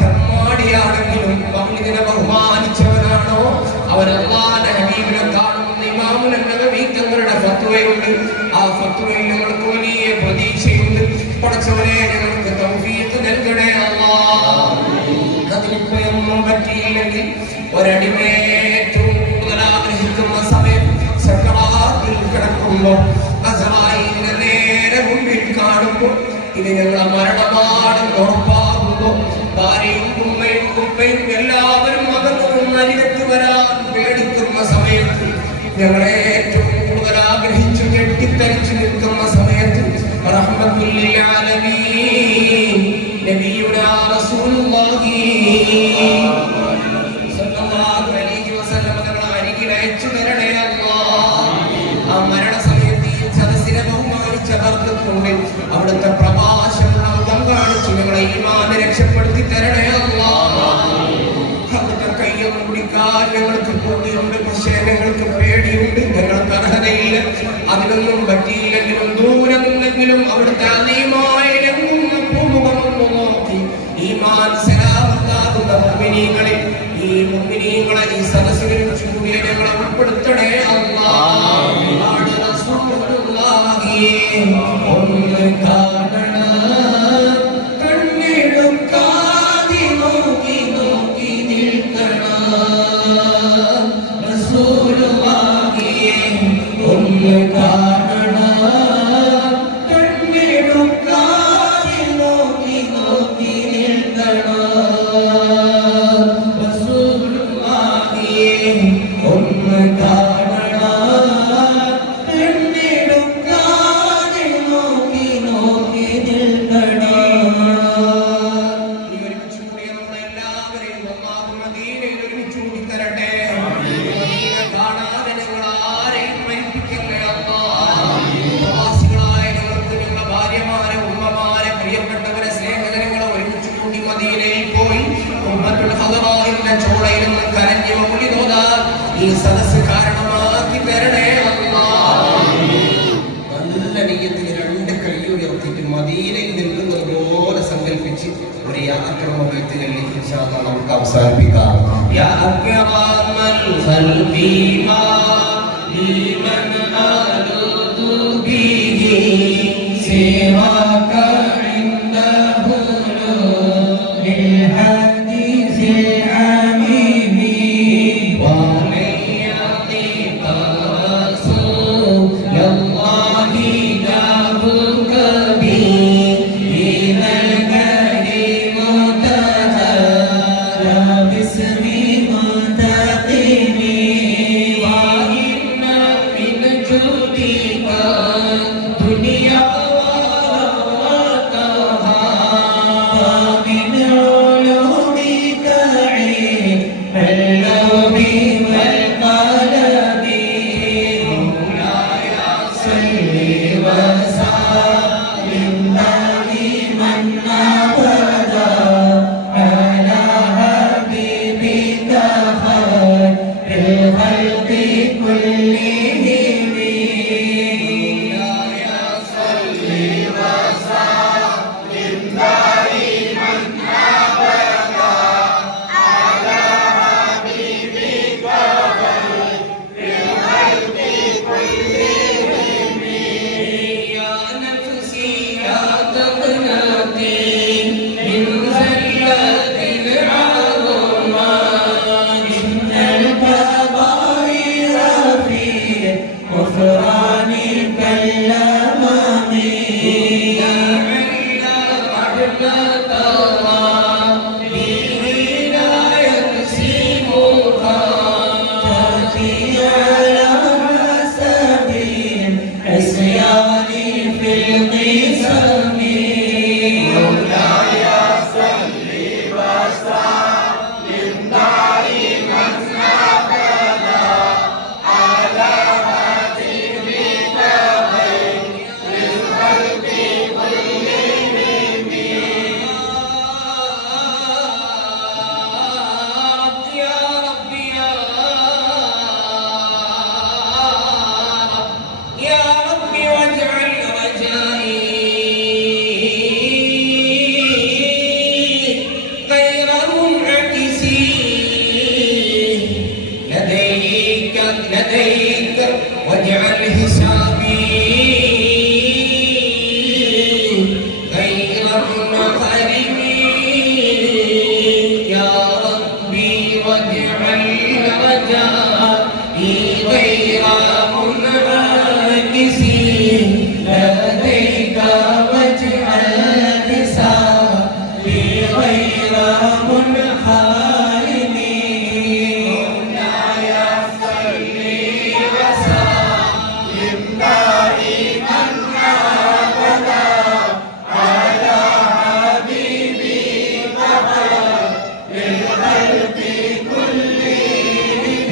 തെമ്മാടിയാണെങ്കിലും മൗലിദിനെ ബഹുമാനിച്ചവനാണോ അവൻ അല്ലാഹുവിന്റെ ഹബീബിനെ കാണുന്ന ഇമാമുൽ നബവി തങ്ങളുടെ ഫത്വയുണ്ട്. ആ ഫത്വയിൽ ഞങ്ങൾക്ക് വലിയ പ്രതീക്ഷയുണ്ട്. പടച്ചവനെ ഞങ്ങൾക്ക് തൗഫീഖ് നൽകണേ അല്ലാഹ്. അതിനിപ്പോഴൊന്നും പറ്റിയില്ലെങ്കിൽ ഒരടിമേറ്റവും കൂടുതൽ ആഗ്രഹിക്കുന്ന സമയം സക്കറാത്തിൽ കിടക്കുമ്പോൾ അസ്റായീലിനെ നേരെ മുമ്പിൽ കാണുമ്പോൾ ഇത് ഞങ്ങളെ മരണമാണെന്ന് ഉറപ്പാകുമ്പോൾ ഭാര്യയും ഉമ്മയും ഉപ്പയും എല്ലാവരും അകന്നു നിന്ന് അരികത്ത് വരാൻ പേടിക്കുന്ന സമയത്ത് ഞങ്ങളെ ഏറ്റവും കൂടുതൽ ആഗ്രഹിച്ചു ഞെട്ടിത്തരിച്ചു നിൽക്കുന്ന സമയത്ത് റഹ്മത്തുൽ ലിൽ ആലമീൻ നബിയുനാ റസൂലുള്ളാഹി സ്വല്ലല്ലാഹു അലൈഹി വസല്ലം തങ്ങളെ അരികിൽ അയച്ചു തരണേ അല്ലാഹ്. ആ മരണസമയത്ത് ഈ സദസ്സിനെ ബഹുമാനിച്ച ബർക്കത്തുണ്ട്. അവിടുത്തെ പ്രഭാഷണം കാണിച്ചു ഞങ്ങളെ ഈമാനെ രക്ഷപ്പെടുത്തി തരണേ അല്ലാഹ്. അവിടുത്തെ കയ്യൊന്നും പിടിക്കാൻ ഞങ്ങൾക്ക് പൂതിയുണ്ട്, പക്ഷേ ഞങ്ങൾക്ക് പേടിയുണ്ട്, ഞങ്ങൾക്ക് അർഹതയില്ല. അതിനൊന്നും പറ്റിയില്ലെങ്കിലും ദൂരെ നിന്നെങ്കിലും അവിടുത്തെ അതീമായ പൂമുഖമൊന്നു നോക്കി ഈമാൻ സലാമത്താകുന്ന മുഅ്മിനീങ്ങളിൽ ഈ മുഅ്മിനീങ്ങളെ ഈ സദസ്സിൽ ചൂടിയ ഞങ്ങളെ ഉൾപ്പെടുത്തണേ അല്ലാഹ്. റസൂലുള്ളാഹി ഒന്ന് കാണണം കണ്ണെടുക്കാതെ നോക്കി നോക്കി നിൽക്കണം. റസൂലുള്ളാഹി ഒന്ന് കാണണം കണ്ണെടുക്കാതെ നോക്കി നോക്കി നിൽക്കണം. റസൂലുള്ളാഹി ഒന്ന് കാണണം കണ്ണെടുക്കാതെ നോക്കി നോക്കി നിൽക്കണം. ഈ ഒരുമിച്ച് കൂടിയ നമ്മളെല്ലാവരെയും അല്ലാഹു മദീനയിൽ ഒരുമിച്ച് കൂടി തരട്ടെ. മദീന കാണാതെ ഞങ്ങൾ ആരെയും മരിപ്പിക്കല്ലേ അല്ലാഹ്. പ്രവാസികളായ ഞങ്ങൾക്ക് ഞങ്ങളുടെ ഭാര്യമാരെ ഉമ്മമാരെ പ്രിയപ്പെട്ടവരെ സ്നേഹജനങ്ങളെ ഒരുമിച്ച് കൂടി മദീനയിൽ പോയി ഉമ്മത്തുൽ ഹദറായിന്റെ ചോളയിൽ നിന്ന് കരഞ്ഞ് മൗലിദോദാൻ ഈ സദസ്സ് കാരണമാക്കി തരണേ അല്ലാഹ്. നല്ല നിയ്യത്തിൽ രണ്ട് കൈ ഉയർത്തിയിട്ട് മദീനയിൽ നിൽക്കുന്നത് പോലെ സങ്കല്പിച്ച് ഒരു യാക്രമത്തിൽ ഇൻഷാ അല്ലാഹ് നമുക്ക് അവസാനിപ്പിക്കാം. യാ അക്രമൽ ഖൽബി മാ ലിമൻ അലുദു ബിഹി സിവാക ഇൻദഹു ലിൽ ഹദീസിൽ അമീമി വ മയ്യതി റസൂലുള്ളാഹി ദാബുക ബി ഇനൽ കരീമു തഹദ ബിസ്മി മുതഖിമി വ ഇന്ന മിൻ ജുദിക ദുനിയാ لديك واجعل حسابي غير منغلب يا ربي واجعل رجائي غير منعكس لديك واجعل حسابي غير منحرم مولاي صل وسلم دائما ابدا على حبيبك للخلق كلهم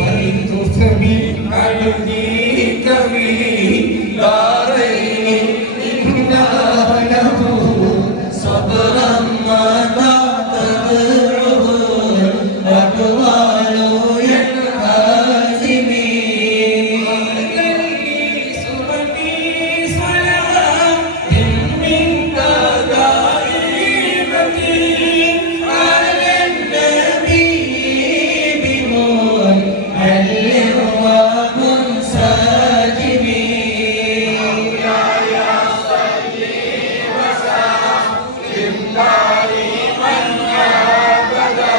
ولتثبت عليك في دارين إنا له صبرا ما تعتبره الأقوال ينهزمي سربي سلام منك دائمتي على النبي بمنعل ومنسجمي مولاي صل وسلم دائما ابدا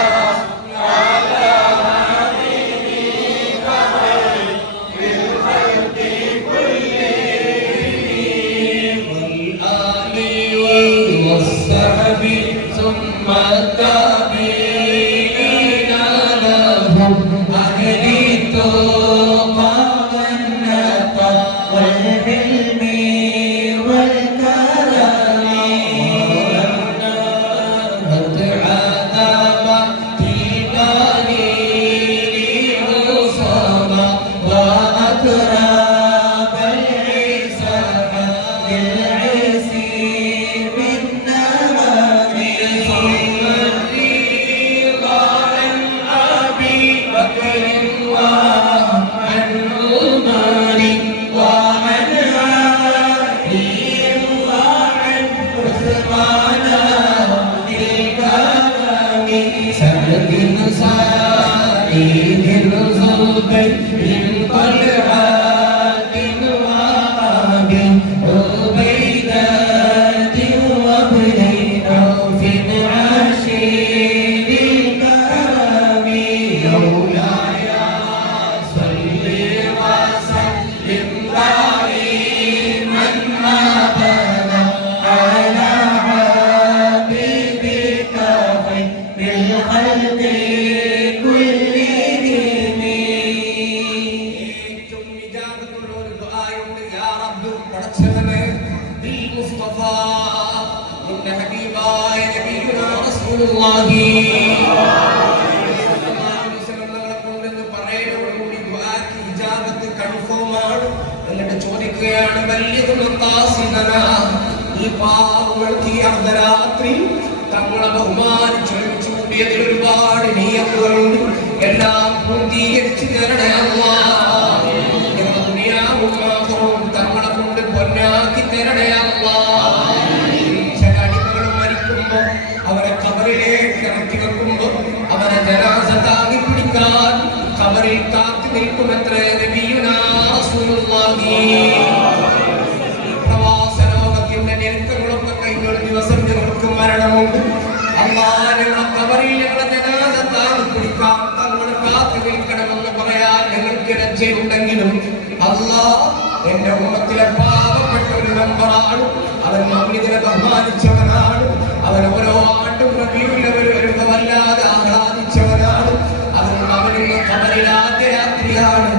على حبيبك بالخلق كلهم والآل والصحب ثم التابعين لهم أهل التقى والنقى والحلم والكرم وتعذب تبالي عصابا وأتراب العسى بالعز بالنمام ثم الرضا عن أبي بكر وعن عمر وعن علي وعن عثمان بالكرم سعد سعيد الزبير طلحة وأبي عبيدة وابن عوف عشير الكرم مولاي صل وسلم دائما ابدا على حبيبك خير الخلق كلهم ഏറ്റവും ഇജാബത്തുള്ള ഒരു ദുആയുണ്ട് യാ റബ്ബ് പടച്ചവനെ ബിൽ മുസ്തഫ നിന്റെ ഹബീബായ നബിയുനാ റസൂലുള്ളാഹി പറയുന്നതോടുകൂടി ദുആക്ക് ഇജാബത്ത് കൺഫേം ആണ്. എന്നിട്ട് ചോദിക്കുകയാണ് ഈ പാവങ്ങൾക്ക് ഈ അർദ്ധരാത്രി തങ്ങളെ ബഹുമാനിച്ചു കൂടിയതിൽ ഒരുപാട് നിയമങ്ങളുണ്ട്. എല്ലാം പൂർത്തീകരിച്ചു തരണേ അല്ലാഹ്. ദുനിയാവും ആഖിറവും തങ്ങളെ കൊണ്ട് പൊന്നാക്കി തരണേ അല്ലാഹ്. ചില അടിമകൾ മരിക്കുമ്പോൾ അവരെ ഖബറിലേക്ക് ഇറക്കി വെക്കുമ്പോൾ അവരെ ജനാസ താങ്ങി പിടിക്കാൻ ഖബറിൽ കാത്തു നിൽക്കുമത്രേ നബിയുനാ റസൂലുള്ളാഹി. പ്രവാസ ലോകത്തിന്റെ ഞെരുക്കങ്ങളൊക്കെ കഴിഞ്ഞൊരു ദിവസം ഞങ്ങൾക്ക് മരണമുണ്ട്. അല്ലാഹ് ഞങ്ങളെ ഖബറിൽ ഞങ്ങളെ ജനാസ താങ്ങി പിടിക്കാൻ തങ്ങൾ കാത്തു നിൽക്കണമെന്ന് പറയാൻ ഞങ്ങൾക്ക് ലജ്ജയുണ്ടെങ്കിലും അല്ലാഹ് എന്റെ ഉമ്മത്തിലെ പാവപ്പെട്ട ഒരു മെമ്പറാണ്. അവൻ മൗലിദിനെ ബഹുമാനിച്ചവനാണ്. അവൻ ഓരോ ആണ്ടും റബീഉൽ വല്ലാതെ ആഹ്ലാദിച്ചവനാണ്. അതുകൊണ്ട് അവനിന്ന് ഖബറിൽ ആദ്യ രാത്രിയാണ്.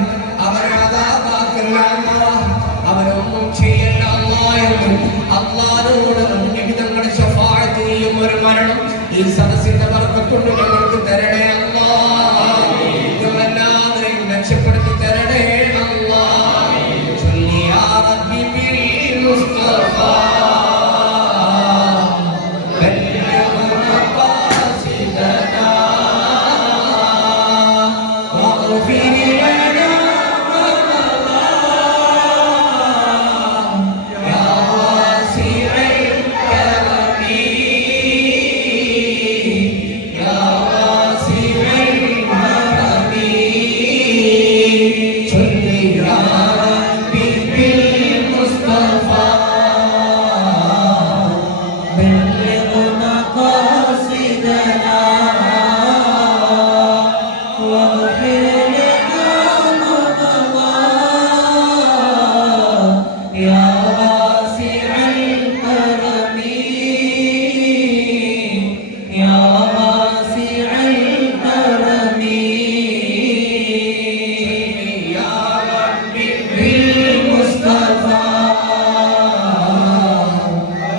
അവനെ അദാബാക്കല്ല അല്ലാഹ്. അവനൊന്നും ചെയ്യല്ല അല്ലാഹ് എന്ന് അല്ലാഹുവോട് നിബിതങ്ങളുടെ ശഫാഅത്ത് ചെയ്യും ഒരു മരണം ഈ സദസ്സിന്റെ ബർക്കത്ത് കൊണ്ട് ഞങ്ങൾക്ക് തരണേ അല്ലാഹ്. ഞങ്ങളെല്ലാവരെയും രക്ഷപ്പെടുത്തി തരണേ അല്ലാഹ്. ചൊല്ലി യാ റബ്ബി ബിൽ മുസ്തഫ Ya بلغ مقاصدنا واغفر لنا ما مضى يا واسع الكرم يا واسع الكرم يا رب بالمصطفى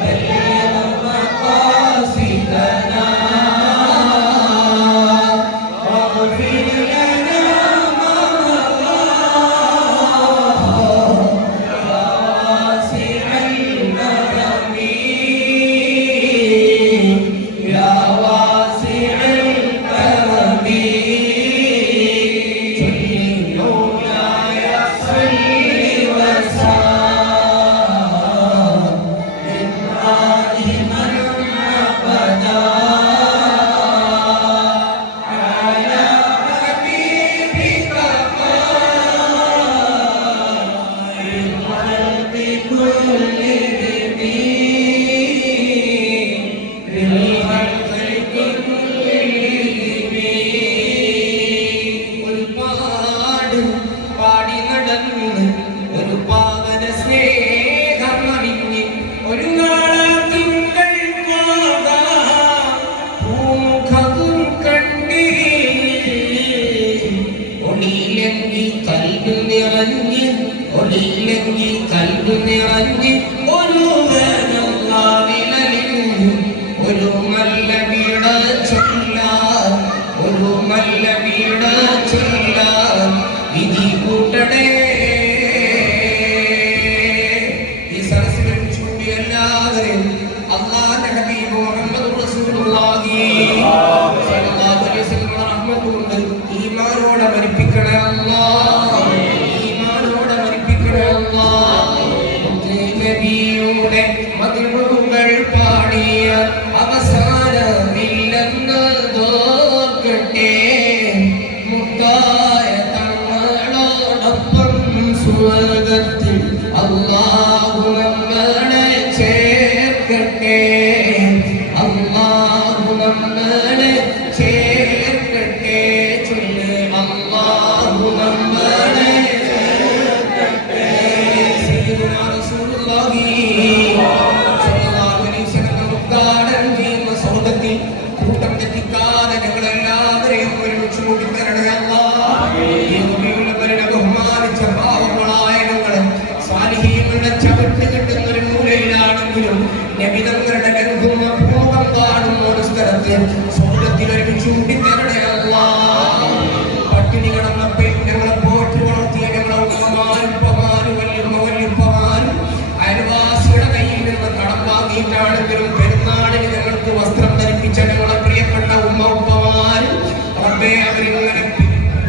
بلغ مقاصدنا واغفر لنا ما مضى يا واسع الكرم يا واسع الكرم مولاي صل وسلم دائما ابدا على حبيبك خير الخلق كلهم للخلق كلهم ഒരുപാട് പാടി നടന്ന് ഒരു പാവന സ്നേഹമറിഞ്ഞ് ഒരു നാളത്തിങ്കൾ പൂമുഖവും കണ്ട് ഒളിയിലെങ്കി കൽബ് നിറഞ്ഞ് ഒളിയിലെങ്കി കൽബ് നിറഞ്ഞ് ഒരു വിലലിഞ്ഞ് ഒരു നല്ല വീട ചൊല്ലാൻ ഒരു നല്ല വീട ചൊല്ലാൻ വിധി കൂട്ടണേ ഈ സരസിലും ചൂടി എല്ലാവരെയും അല്ലാഹുവിന്റെ ഹബീബ് മുഹമ്മദ് റസൂലുള്ളാഹി സ്വല്ലല്ലാഹു അലൈഹി വസല്ലം റഹ്മത്തുണ്ട് ഈമാനോടെ മരിപ്പിക്കണേ അല്ലാഹ് ഈമാനോടെ മരിപ്പിക്കണേ അല്ലാഹ് നബിയുടെ മദ്ഹുകൾ പാടിയ അവസാനമില്ലെന്ന് തോർക്കട്ടെ മുത്തായ തങ്ങളോടൊപ്പം സ്വർഗത്തിൽ അല്ലാഹു നമ്മളെ ചേർക്കട്ടെ അല്ലാഹു നമ്മളെ ചേർക്കട്ടെ ചൊല്ല് അല്ലാഹു നമ്മളെ ചേർക്കട്ടെ സയ്യിദുനാ റസൂലുള്ളാഹി സ്വല്ലല്ലാഹു അലൈഹി വസല്ലം ഉദ്ഘാടനം ചെയ്യുന്ന സ്വർഗ്ഗത്തിൽ കൂട്ടം തെറ്റിക്കാതെ ഞങ്ങളെല്ലാവരെയും ഒരുമിച്ച് കൂട്ടിത്തരണേ അല്ലാഹ് ഈ ഭൂമിയിലുള്ളവരുടെ ബഹുമാനിച്ച പാവങ്ങളായ ഞങ്ങളെ സാലിഹീങ്ങളുടെ ചവിട്ട് കിട്ടുന്ന ഒരു മൂലയിലാണെങ്കിലും നബിതങ്ങളുടെ ഗന്ധവും അപൂർവം കാണുന്ന ഒരു സ്ഥലത്ത് സ്വർഗ്ഗത്തിൽ ഒരുമിച്ച് കൂട്ടിത്തരണേ അല്ലാഹ് പട്ടിണി കിടന്നപ്പോൾ ഞങ്ങളെ പോറ്റി വളർത്തിയ ഞങ്ങളെ ഉമ്മമാരും വല്യപ്പമാരും അയൽവാസിയുടെ കയ്യിൽ നിന്ന് കടം വാങ്ങിയിട്ടാണെങ്കിലും പെരുന്നാളിന് ഞങ്ങൾക്ക് വസ്ത്രം ധരിപ്പിച്ച ഞങ്ങളെ പ്രിയപ്പെട്ട ഉമ്മമാരും റബ്ബേ അവരിങ്ങനെ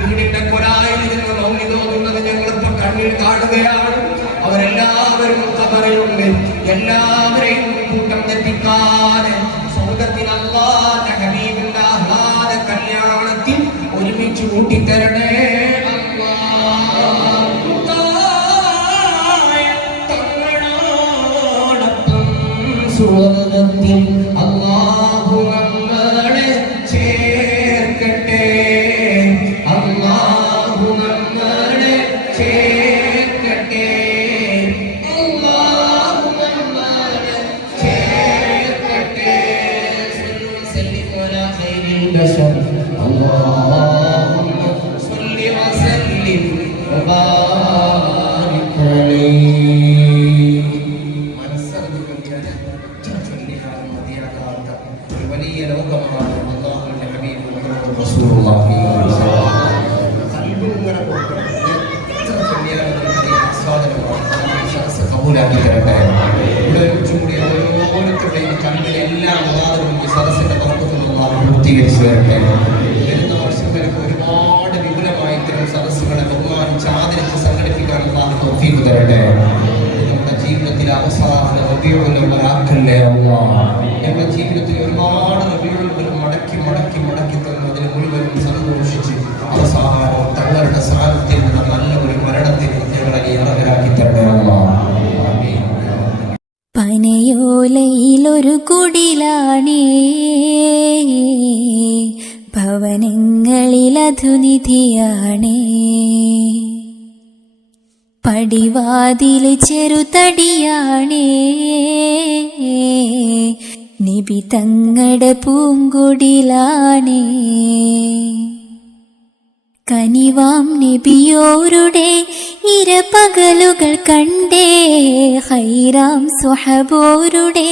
വീടിന്റെ കൊലായിൽ നിന്ന് മൗനി തോന്നുന്നത് ഞങ്ങളിപ്പോ കണ്ണിൽ കാണുകയാണ് അവരെല്ലാവരും ഖബറിലുണ്ട് എല്ലാവരെയും കൂട്ടം തെറ്റിക്കാതെ സ്വർഗ്ഗത്തിൽ അല്ലാഹുവിന്റെ ഹബീബിന്റെ ആഹ്ലാദ കല്യാണത്തിൽ ഒരുമിച്ച് കൂട്ടിത്തരണേ സ്വർഗ്ഗത്തിൽ അല്ലാഹു നമ്മളെ ചേർക്കട്ടെ അല്ലാഹു നമ്മളെ ചേർക്കട്ടെ അല്ലാഹു നമ്മളെ ചേർക്കട്ടെ സല്ലി അലാ ഖൈരിൽ ബശർ അല്ലാഹുമ്മ സല്ലി വസല്ലിം വബാരിക് അലൈഹി വലിയ ലോകമാണ് അല്ലാഹുവിന്റെ ഹബീബ് മുഹമ്മദ് റസൂലുള്ളാഹി കബൂലാക്കി തരട്ടെ ഇവിടെ ഒരുമിച്ച് കൂടിയ ഓരോരുത്തരുടെയും കണ്ണിലെ എല്ലാ വാദവും ഈ സദസ്സിന്റെ പുറത്തുനിന്ന് പൂർത്തീകരിച്ചു വരട്ടെ വരുന്ന വർഷം വരെ ഒരുപാട് വിപുലമായി ഇത്തരം സദസ്സുകളെ ബഹുമാനിച്ച് ആദരിച്ച് സംഘടിപ്പിക്കാൻ അല്ലാഹു തൗഫീഖ് തരട്ടെ നമ്മുടെ ജീവിതത്തിൽ അവസാന റബീഉൽ അവ്വൽ ആക്കല്ലേ അല്ലാഹ് ഞങ്ങളുടെ ജീവിതത്തിൽ ഒരുപാട് റബീഉൽ അവ്വൽ മടക്കി മടക്കി മടക്കി തന്നു അതിന് മുഴുവനും സന്തോഷിച്ച് അവസാനം തങ്ങളുടെ സാന്നിധ്യത്തിൽ നിന്ന് നല്ല ഒരു മരണത്തിന് ഞങ്ങളെ അർഹരാക്കി തരണേ അല്ലാഹ് ആമീൻ. പനയോലയിലൊരു കുട പൂങ്കുടിലാണേ ഭവനങ്ങളിലധുനിധിയാണേ പടിവാതില് ചെറുതടിയാണേ നബി തങ്ങടെ പൂങ്കുടിലാണേ കനിവാം നബിയോരുടെ ഇരപകലുകൾ കണ്ടേ ഹൈറാം സ്വഹബോരുടെ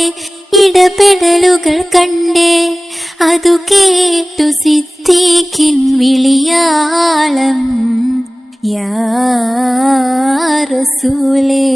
ഇടപെടലുകൾ കണ്ടേ അതു കേട്ടു സിദ്ദീഖിൻ വിളിയാളം യാ റസൂലേ